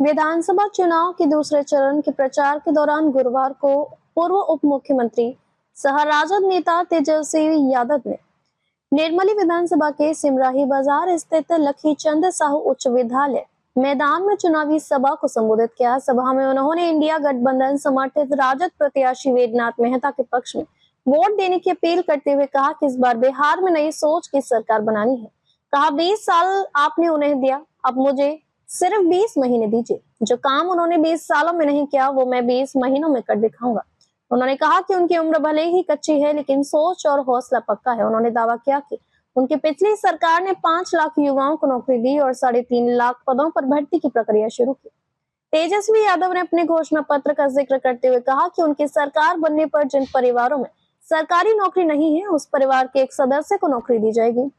विधानसभा चुनाव के दूसरे चरण के प्रचार के दौरान गुरुवार को पूर्व उप मुख्यमंत्री सह राजद नेता तेजस्वी यादव ने निर्मली विधानसभा के सिमराही बाजार स्थित लखीचंद साहू उच्च विद्यालय मैदान में चुनावी सभा को संबोधित किया। सभा में उन्होंने इंडिया गठबंधन समर्थित राजद प्रत्याशी वेदनाथ मेहता के पक्ष में वोट देने की अपील करते हुए कहा कि इस बार बिहार में नई सोच की सरकार बनानी है। कहा 20 साल आपने उन्हें दिया, अब मुझे सिर्फ 20 महीने दीजिए। जो काम उन्होंने 20 सालों में नहीं किया वो मैं 20 महीनों में कर दिखाऊंगा। उन्होंने कहा कि उनकी उम्र भले ही कच्ची है लेकिन सोच और हौसला पक्का है। उन्होंने दावा किया कि उनकी पिछली सरकार ने 5 लाख युवाओं को नौकरी दी और 3.5 लाख पदों पर भर्ती की प्रक्रिया शुरू की। तेजस्वी यादव ने अपने घोषणा पत्र का जिक्र करते हुए कहा कि उनकी सरकार बनने पर जिन परिवारों में सरकारी नौकरी नहीं है उस परिवार के एक सदस्य को नौकरी दी जाएगी।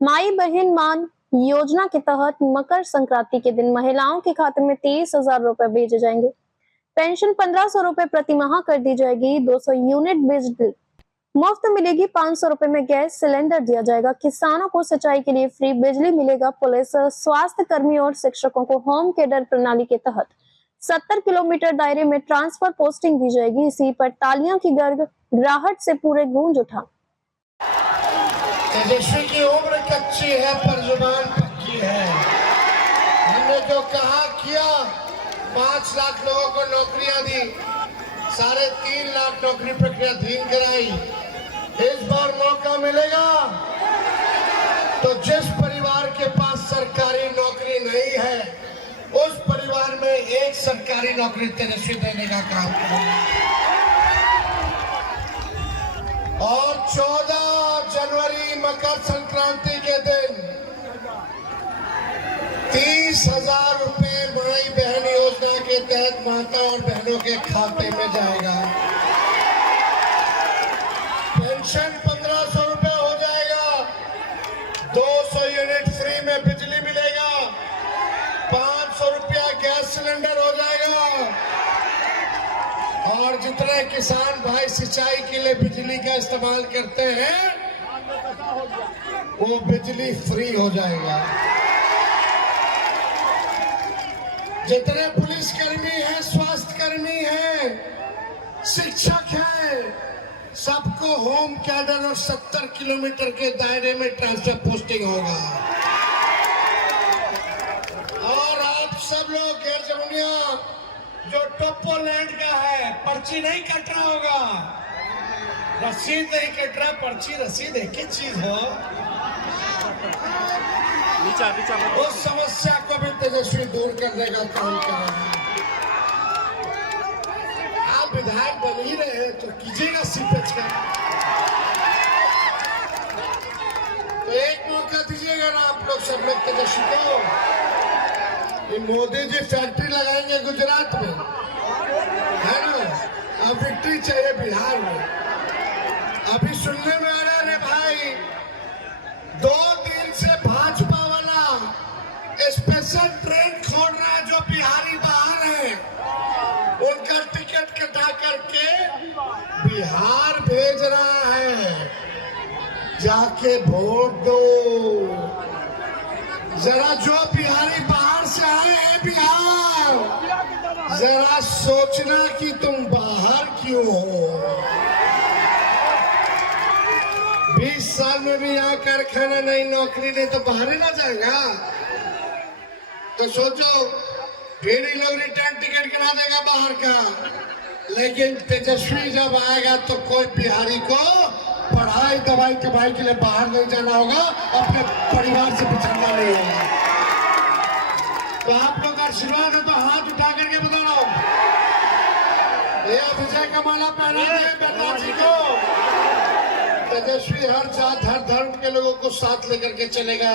माई बहन मान योजना के तहत मकर संक्रांति के दिन महिलाओं के खाते में 30,000 रुपए भेजे जाएंगे। पेंशन 1500 रुपए प्रति माह कर दी जाएगी। 200 यूनिट बिजली मुफ्त मिलेगी। 500 रुपए में गैस सिलेंडर दिया जाएगा। किसानों को सिंचाई के लिए फ्री बिजली मिलेगा। पुलिस, स्वास्थ्य कर्मी और शिक्षकों को होम कैडर प्रणाली के तहत 70 किलोमीटर दायरे में ट्रांसफर पोस्टिंग दी जाएगी। इसी पर तालियां की गड़गड़ाहट से पूरे गूंज उठा। तेजस्वी की उम्र कच्ची है पर जुबान पक्की है। हमने जो कहा किया, 5 लाख लोगों को नौकरियां दी, 3.5 लाख नौकरी प्रक्रियाधीन कराई। इस बार मौका मिलेगा तो जिस परिवार के पास सरकारी नौकरी नहीं है उस परिवार में एक सरकारी नौकरी तेजस्वी देने का काम करेंगे। और 14 जनवरी मकर संक्रांति के दिन 30,000 रुपए माई बहन योजना के तहत माता और बहनों के खाते में जाएगा। पेंशन 1500 रुपए हो जाएगा। 200 यूनिट फ्री में बिजली मिलेगा। 500 रुपया गैस सिलेंडर हो जाएगा। और जितने किसान भाई सिंचाई के लिए बिजली का इस्तेमाल करते हैं वो बिजली फ्री हो जाएगा। जितने पुलिसकर्मी हैं, स्वास्थ्य कर्मी हैं, शिक्षक हैं, सबको होम कैडर और 70 किलोमीटर के दायरे में ट्रांसफर पोस्टिंग होगा। और आप सब लोग गैर जमुनिया जो टोपो लैंड का है, पर्ची नहीं कट रहा होगा, रसीद नहीं कट रहा, पर्ची रसीद एक ही चीज हो। उस समस्या को भी तेजस्वी दूर करने का काम करेंगे। आप विधायक बन ही रहे हैं तो कीजिएगा सीपेज का। तो एक मौका दीजिएगा ना आप लोग, सब लोग तेजस्वी को। मोदी जी फैक्ट्री लगाएंगे गुजरात में, है ना? अब विक्ट्री चाहिए बिहार में। अभी सुनने में आ रहा है भाई, 2 दिन से भाजपा वाला स्पेशल ट्रेन खोल रहा है। जो बिहारी बाहर है उनका टिकट कटा करके बिहार भेज रहा है। जाके वोट दो जरा। जो बिहारी बाहर से आए हैं बिहार, जरा सोचना कि तुम बाहर क्यों हो। 20 साल में भी यहाँ कारखाना नहीं, नौकरी नहीं, तो बाहर ही ना जाएगा। तो सोचो, फिर ही लोग रिटर्न टिकट करा देगा बाहर का। लेकिन तेजस्वी जब आएगा तो कोई बिहारी को पढ़ाई दवाई कमाई के लिए बाहर नहीं जाना होगा, अपने परिवार से बिछड़ना नहीं होगा। तो आप लोग आशीर्वाद है तो हाथ उठा करके बताओ, ये विजय का माला पहना दे बेटा जी को। तेजस्वी हर जात हर धर्म के लोगों को साथ लेकर के चलेगा।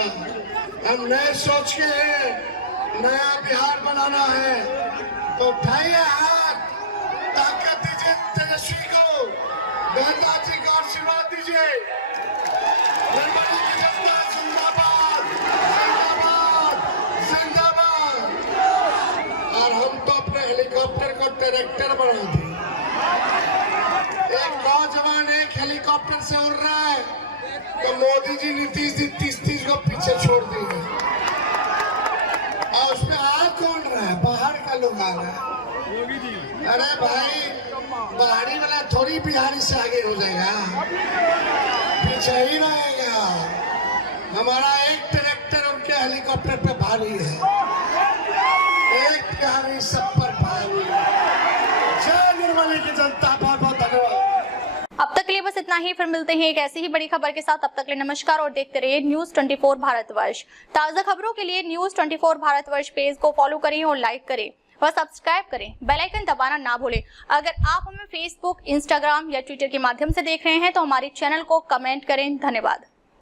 हम नए सोच के हैं, नया बिहार बनाना है। तो उठाइए हाथ, ताकत दीजिए तेजस्वी को, गहना जी को आशीर्वाद दीजिए। निर्मली की जनता जिंदाबाद, जिंदाबाद, जिंदाबाद। और हम तो अपने हेलीकॉप्टर को ट्रैक्टर बना दिए। एक नौजवान एक हेलीकॉप्टर से उड़ रहा है तो मोदी जी नीतीश जी 30 को पीछे छोड़ देंगे। और उसमें आ कौन रहा है? बाहर लूंगा मैं। अरे भाई बाहरी वाला थोड़ी बिहारी से आगे हो जाएगा, पीछे ही रहेगा। हमारा एक ट्रैक्टर उनके हेलीकॉप्टर पे भारी है, एक बिहारी सब पर भारी है। जय निर्मली की जनता, बहुत बहुत धन्यवाद। अब तक के लिए बस इतना ही, फिर मिलते हैं एक ऐसी ही बड़ी खबर के साथ। तब तक के लिए नमस्कार और देखते रहिए न्यूज 24 भारतवर्ष। ताजा खबरों के लिए न्यूज 24 भारतवर्ष पेज को फॉलो करें और लाइक करें और सब्सक्राइब करें। बेल आइकन दबाना ना भूलें। अगर आप हमें फेसबुक, इंस्टाग्राम या ट्विटर के माध्यम से देख रहे हैं तो हमारे चैनल को कमेंट करें। धन्यवाद।